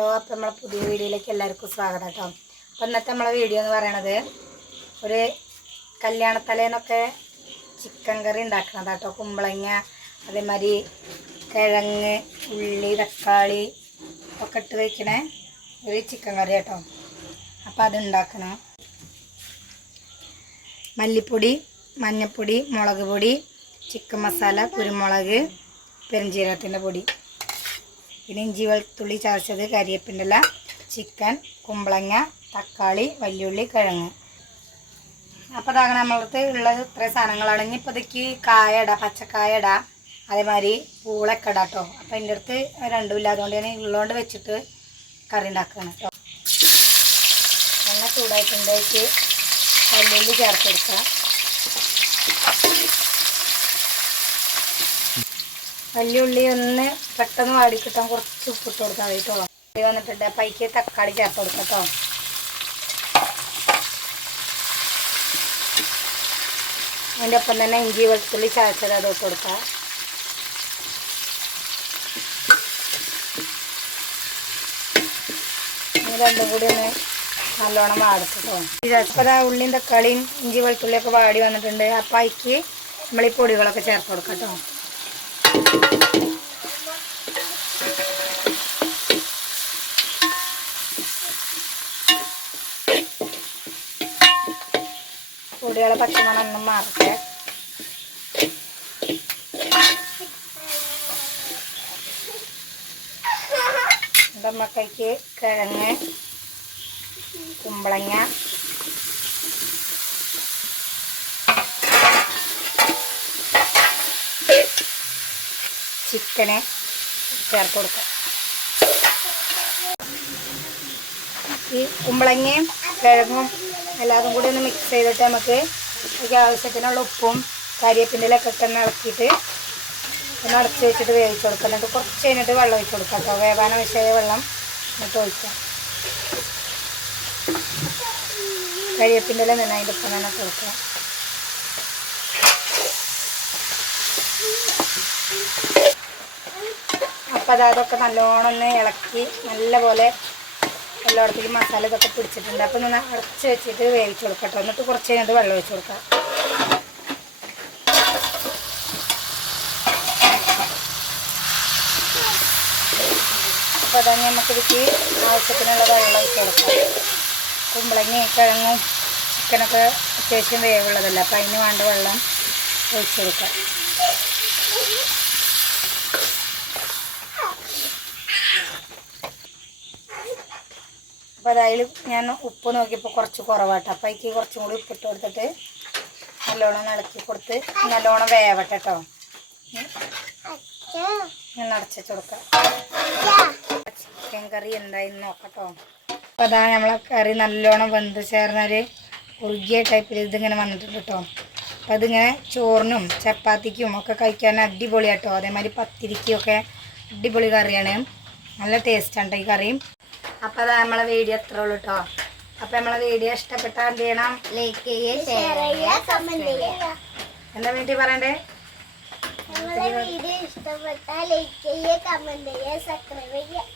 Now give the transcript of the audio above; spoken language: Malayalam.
അപ്പോൾ നമ്മളെ പുതിയ വീഡിയോയിലേക്ക് എല്ലാവർക്കും സ്വാഗതം കേട്ടോ. അപ്പോൾ ഇന്നത്തെ നമ്മളെ വീഡിയോ എന്ന് പറയണത് ഒരു കല്യാണത്തലേന്നൊക്കെ ചിക്കൻ കറി ഉണ്ടാക്കണത് കേട്ടോ. കുമ്പളങ്ങ, അതേമാതിരി കിഴങ്ങ്, ഉള്ളി, തക്കാളി ഒക്കെ ഇട്ട് വയ്ക്കണേ ഒരു ചിക്കൻ കറി കേട്ടോ. അപ്പോൾ അതുണ്ടാക്കണം. മല്ലിപ്പൊടി, മഞ്ഞൾപ്പൊടി, മുളക് പൊടി, ചിക്കൻ മസാല, കുരുമുളക്, പെരുംജീരകത്തിൻ്റെ പൊടി, പിന്നെ ഇഞ്ചി വെളുത്തുള്ളി ചതച്ചത്, കരിവേപ്പിൻ്റെ ഇല, ചിക്കൻ, കുമ്പളങ്ങ, തക്കാളി, വലിയുള്ളി, കിഴങ്ങ്. അപ്പോൾ അതാണ് നമ്മളടുത്ത് ഉള്ളത്. ഇത്രയും സാധനങ്ങളാണ്. ഇനിയിപ്പോൾ ഇതൊക്കെ കായ ഇടാം, പച്ചക്കായ ഇടാം, അതേമാതിരി പൂളൊക്കെ ഇടാം കേട്ടോ. അപ്പോൾ എൻ്റെ അടുത്ത് രണ്ടും ഇല്ല, അതുകൊണ്ട് ഞാൻ ഉള്ളതുകൊണ്ട് വെച്ചിട്ട് കറി ഉണ്ടാക്കുകയാണ് കേട്ടോ. എണ്ണ ചൂടായിട്ടുണ്ടേക്ക് വലിയുള്ളി ചേർത്തെടുക്കുക. വലിയുള്ളി ഒന്ന് പെട്ടെന്ന് വാടി കിട്ടാൻ കുറച്ച് ഉപ്പിട്ട് കൊടുത്താൽ മതി കേട്ടോ. വാടി വന്നിട്ടുണ്ട്. അപ്പം അതിക്ക് തക്കാളി ചേർത്ത് കൊടുക്കാം കേട്ടോ. അതിൻ്റെ ഒപ്പം തന്നെ ഇഞ്ചി വെളുത്തുള്ളി ചതച്ചത് അത് ഇട്ട് കൊടുക്കാം. ഇനി രണ്ടും കൂടി ഒന്ന് നല്ലോണം വാടട്ടോ. അപ്പോൾ ഉള്ളിയും തക്കാളിയും ഇഞ്ചി വെളുത്തുള്ളിയൊക്കെ വാടി വന്നിട്ടുണ്ട്. അപ്പം അതിക്ക് നമ്മൾ ഈ പൊടികളൊക്കെ ചേർത്ത് കൊടുക്കാം കേട്ടോ. പൊടികളെ പച്ചമണം ഒന്നും മാറട്ടെ. നമ്മക്കൈക്ക് കിഴങ്ങ്, കുമ്പളങ്ങ, ചിക്കന് ചേർത്ത് കൊടുക്കാം. ഈ കുമ്പളങ്ങയും കിഴങ്ങും എല്ലാതും കൂടി ഒന്ന് മിക്സ് ചെയ്തിട്ട് നമുക്ക് എനിക്ക് ആവശ്യത്തിനുള്ള ഉപ്പും കരിവേപ്പിൻ്റെ ഇലയൊക്കെ ഒന്ന് ഇളക്കിയിട്ട് ഒന്ന് അടച്ച് വെച്ചിട്ട് വേവിച്ച് കൊടുക്കാം. എന്നിട്ട് കുറച്ച് കഴിഞ്ഞിട്ട് വെള്ളം ഒഴിച്ച് കൊടുക്കാം കേട്ടോ. വേവാന വിഷയ വെള്ളം എന്നിട്ട് ഒഴിക്കാം. കരിവേപ്പിൻ്റെ ഇല തന്നെ അതിൻ്റെ ഒപ്പം തന്നെ കൊടുക്കാം. അപ്പോൾ അതൊക്കെ നല്ലോണം ഒന്ന് ഇളക്കി നല്ലപോലെ എല്ലായിടത്തേക്കും മസാല ഇതൊക്കെ പിടിച്ചിട്ടുണ്ട്. അപ്പം ഒന്ന് അടച്ച് വെച്ചിട്ട് വേവിച്ച് കൊടുക്കട്ടോ. എന്നിട്ട് കുറച്ച് കഴിഞ്ഞിട്ട് വെള്ളം ഒഴിച്ച് കൊടുക്കാം. അപ്പോൾ അതാണ് നമുക്കിതിക്ക് ആവശ്യത്തിനുള്ള വെള്ളം ഒഴിച്ച് കൊടുക്കാം. കുമ്പളങ്ങയും കിഴങ്ങും ചിക്കനൊക്കെ അത്യാവശ്യം വേവുള്ളതല്ല, അപ്പം അതിന് വേണ്ട വെള്ളം ഒഴിച്ച് കൊടുക്കാം. അപ്പോൾ അതായത് ഞാൻ ഉപ്പ് നോക്കിയപ്പോൾ കുറച്ച് കുറവാട്ടോ. അപ്പോൾ അതിക്ക് കുറച്ചും കൂടി ഉപ്പിട്ട് കൊടുത്തിട്ട് നല്ലോണം ഇളക്കി കൊടുത്ത് നല്ലോണം വേവട്ടെ കേട്ടോ. ഞാൻ അടച്ചു കൊടുക്കാം. ചിക്കൻ കറി എന്തായെന്ന് നോക്കട്ടോ. അപ്പോൾ അതാ നമ്മളെ കറി നല്ലോണം വെന്ത് ചേർന്നൊരു കുറുകിയ ടൈപ്പിൽ ഇതിങ്ങനെ വന്നിട്ടുണ്ട് കേട്ടോ. അപ്പോൾ അതിങ്ങനെ ചോറിനും ചപ്പാത്തിക്കും ഒക്കെ കഴിക്കാൻ അടിപൊളിയാട്ടോ. അതേമാതിരി പത്തിരിക്കൊക്കെ അടിപൊളി കറിയാണ്. നല്ല ടേസ്റ്റാണ് ഈ കറിയും. അപ്പോൾ അത് നമ്മളെ വീഡിയോ എത്ര ഉള്ളൂ കേട്ടോ. അപ്പോൾ നമ്മളെ വീഡിയോ ഇഷ്ടപ്പെട്ടാൽ എന്ത് ചെയ്യണം? ലൈക്ക് ചെയ്യുക, ഷെയർ ചെയ്യുക, കമന്റ് ചെയ്യുക. എന്താ വീട്ടിൽ പറയണ്ടേ? വീഡിയോ ഇഷ്ടപ്പെട്ടാൽ ലൈക്ക് ചെയ്യുക, കമന്റ് ചെയ്യുക, സബ്സ്ക്രൈബ് ചെയ്യുക.